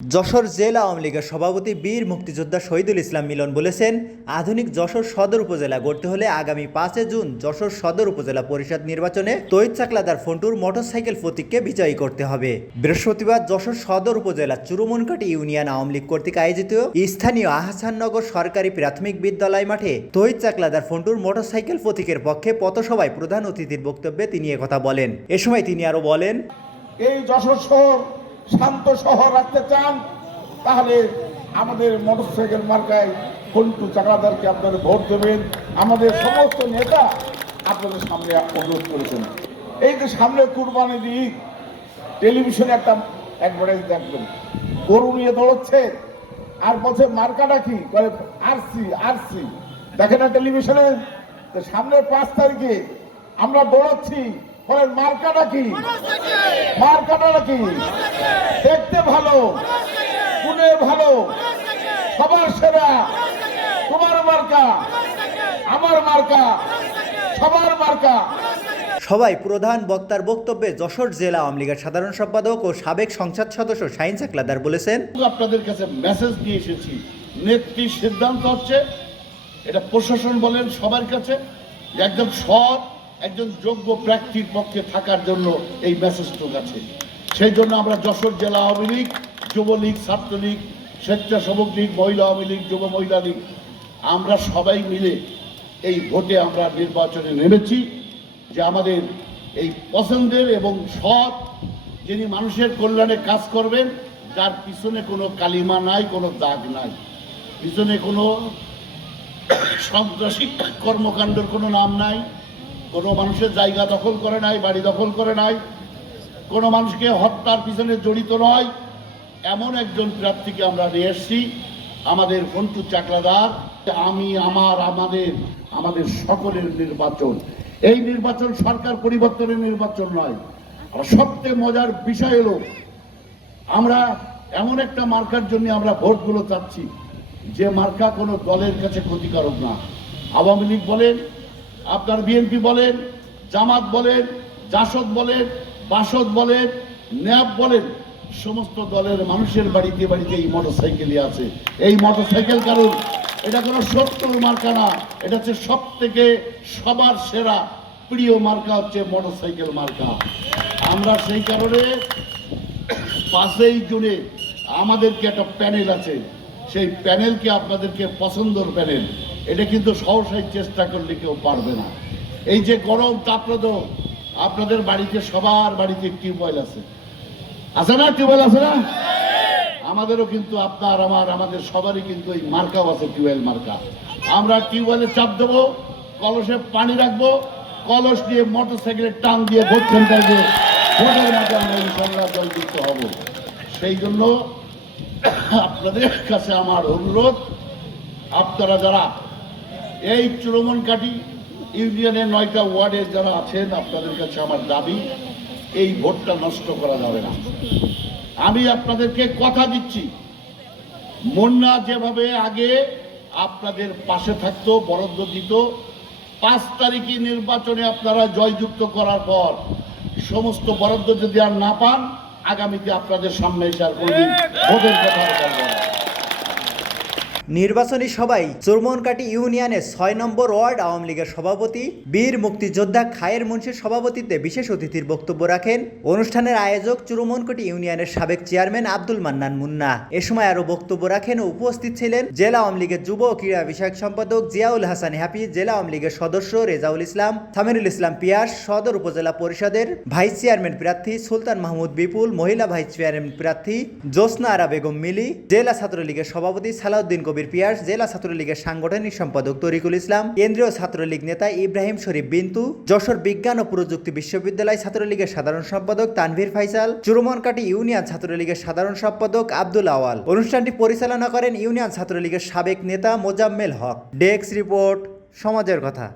যশোর জেলা আওয়ামী লীগের সভাপতি বীর মুক্তিযোদ্ধা শহীদুল ইসলাম মিলন বলেছেন, আধুনিক যশোর সদর উপজেলা গড়তে হলে আগামী পাঁচে জুন যশোর সদর উপজেলা পরিষদ নির্বাচনে তৈত চাকলাদার ফন্টুর মোটরসাইকেল প্রতীককে বিজয়ী করতে হবে। বৃহস্পতিবার যশোর সদর উপজেলা চুরুমনকাটি ইউনিয়ন আওয়ামী লীগ কর্তৃক আয়োজিত স্থানীয় আহসাননগর সরকারি প্রাথমিক বিদ্যালয় মাঠে তৈত চাকলাদার ফন্টুর মোটরসাইকেল প্রতীকের পক্ষে পথসভায় প্রধান অতিথির বক্তব্যে তিনি একথা বলেন। এ সময় তিনি আরও বলেন, এই যশোর শহর শান্ত শহর রাখতে চান, তাহলে আমাদের মোটরসাইকেল মার্কায় ফন্টু চাকরাদারকে আপনারা ভোট দেবেন। আমাদের সমস্ত নেতা আপনাদের সামনে অনুরোধ করেছেন। এই যে সামনে কুরবানি দিই টেলিভিশনে একটা অ্যাডভার্টাইজ দেখবেন। গরু নিয়ে দৌড়চ্ছে, আর বলছে, মার্কাটা কি? বলে আরসি আরসি দেখে না টেলিভিশনে? সামনের পাঁচ তারিখে আমরা দৌড়াচ্ছি। বলে মার্কাটা কি? মার্কাটা নাকি দেখতে ভালো। গুণে ভালো। সবার সেরা। তোমার মার্কা। আমার মার্কা। সবার মার্কা। সবাই প্রধান বক্তার বক্তব্যে যশোর জেলা আওয়ামী লীগের সাধারণ সম্পাদক ও সাবেক সংসদ সদস্য শাহিন চাকলাদার বলেছেন আপনাদের কাছে মেসেজ দিয়ে এসেছি। নেত্রীর সিদ্ধান্ত হচ্ছে এটা প্রশাসন বলেন সবার কাছে একদম সৎ একজন যোগ্য প্রার্থীর পক্ষে থাকার জন্য এই মেসেজটুক আছে সেই জন্য আমরা যশোর জেলা আওয়ামী লীগ, যুবলীগ, ছাত্রলীগ, স্বেচ্ছাসেবক লীগ, মহিলা আওয়ামী লীগ, যুব মহিলা লীগ, আমরা সবাই মিলে এই ভোটে আমরা নির্বাচনে নেমেছি যে আমাদের এই পছন্দের এবং সৎ যিনি মানুষের কল্যাণে কাজ করবেন, যার পিছনে কোনো কালিমা নাই, কোনো দাগ নাই। পিছনে কোনো সন্ত্রাসী কর্মকাণ্ডের কোনো নাম নাই। কোনো মানুষের জায়গা দখল করে নাই, বাড়ি দখল করে নাই। কোনো মানুষকে হত্যার পিছনে জড়িত নয়। এমন একজন প্রার্থীকে আমরা নিয়ে এসেছি, আমাদের ফন্টু চাকলাদার। আমি, আমার, আমাদের আমাদের সকলের নির্বাচন। এই নির্বাচন সরকার পরিবর্তনের নির্বাচন নয়। আর সবচেয়ে মজার বিষয় হলো, আমরা এমন একটা মার্কার জন্য আমরা ভোটগুলো চাচ্ছি, যে মার্কা কোনো দলের কাছে ক্ষতিকারক না। আওয়ামী লীগ বলেন আপনার বিএনপি বলেন, জামাত বলেন, জাসদ বলেন, বাসদ বলেন, ন্যাব বলেন, সমস্ত দলের মানুষের বাড়িতে বাড়িতে এই মোটরসাইকেলই আছে। এই মোটরসাইকেল কারণ, এটা কোনো শত্রুর মার্কা না, এটা হচ্ছে সব থেকে সবার সেরা, প্রিয় মার্কা হচ্ছে মোটরসাইকেল মার্কা। আমরা সেই কারণে পাঁচই জুনে আমাদেরকে একটা প্যানেল আছে সেই প্যানেলকে আপনাদেরকে পছন্দর প্যানেল? এটা কিন্তু সহসাই চেষ্টা করলে কেউ পারবে না। এই যে গরম তাপপ্রদ, আপনাদের বাড়িতে সবার বাড়িতে টিউবওয়েল আছে। আছে না টিউবওয়েল আছে না? আমাদেরও কিন্তু আপনার, আমার, আমাদের সবারই কিন্তু এই মার্কাও আছে, টিউবওয়েল মার্কা। আমরা টিউবওয়েলে চাপ দেবো, কলসে পানি রাখব, কলস দিয়ে মোটর সাইকেলের টান দিয়ে ভোট মাঝে আমরা সেই জন্য আপনাদের কাছে আমার অনুরোধ, আপনারা যারা এই চুরমনকাঠি ইউনিয়নের নয়টা ওয়ার্ডের যারা আছেন, আপনাদের কাছে আমার দাবি, এই ভোটটা নষ্ট করা যাবে না। আমি আপনাদেরকে কথা দিচ্ছি। মুন্না যেভাবে আগে আপনাদের পাশে থাকতো, বরাদ্দ দিত, পাঁচ তারিখে নির্বাচনে আপনারা জয়যুক্ত করার পর সমস্ত বরাদ্দ যদি আর না পান আগামীতে আপনাদের সামনে এসে আর কোনদিন ভোটের কথা বলব। নির্বাচনী সভায় চুরমনকাটি ইউনিয়নের ছয় নম্বর ওয়ার্ড আওয়ামী লীগের সভাপতি, বীর মুক্তিযোদ্ধা খায়ের মুন্সির সভাপতিত্বে বিশেষ অতিথির বক্তব্য রাখেন অনুষ্ঠানের আয়োজক চুরমনকাটি ইউনিয়নের সাবেক চেয়ারম্যান আব্দুল মান্নান মুন্না। এ সময় আরও বক্তব্য রাখেন ও উপস্থিত ছিলেন জেলা আওয়ামী লীগের যুব ও ক্রীড়া বিষয়ক সম্পাদক জিয়াউল হাসান হ্যাপি জেলা আওয়ামী লীগের সদস্য রেজাউল ইসলাম সামিরুল ইসলাম পিয়াস, সদর উপজেলা পরিষদের ভাইস চেয়ারম্যান প্রার্থী সুলতান মাহমুদ বিপুল, মহিলা ভাইস চেয়ারম্যান প্রার্থী জোসনা আরা বেগম মিলি, জেলা ছাত্রলীগের সভাপতি সালাউদ্দিন কবির পিয়াস জেলা ছাত্রলীগের সাংগঠনিক সম্পাদক তরিকুল ইসলাম, কেন্দ্রীয় ছাত্রলীগ নেতা ইব্রাহিম শরীফ বিন্তু যশোর বিজ্ঞান ও প্রযুক্তি বিশ্ববিদ্যালয় ছাত্রলীগের সাধারণ সম্পাদক তানভীর ফাইসাল, চুরুমনকাটি ইউনিয়ন ছাত্রলীগের সাধারণ সম্পাদক আব্দুল আওয়াল। অনুষ্ঠানটি পরিচালনা করেন ইউনিয়ন ছাত্রলীগের সাবেক নেতা মোজাম্মেল হক। ডেস্ক রিপোর্ট, সমাজের কথা।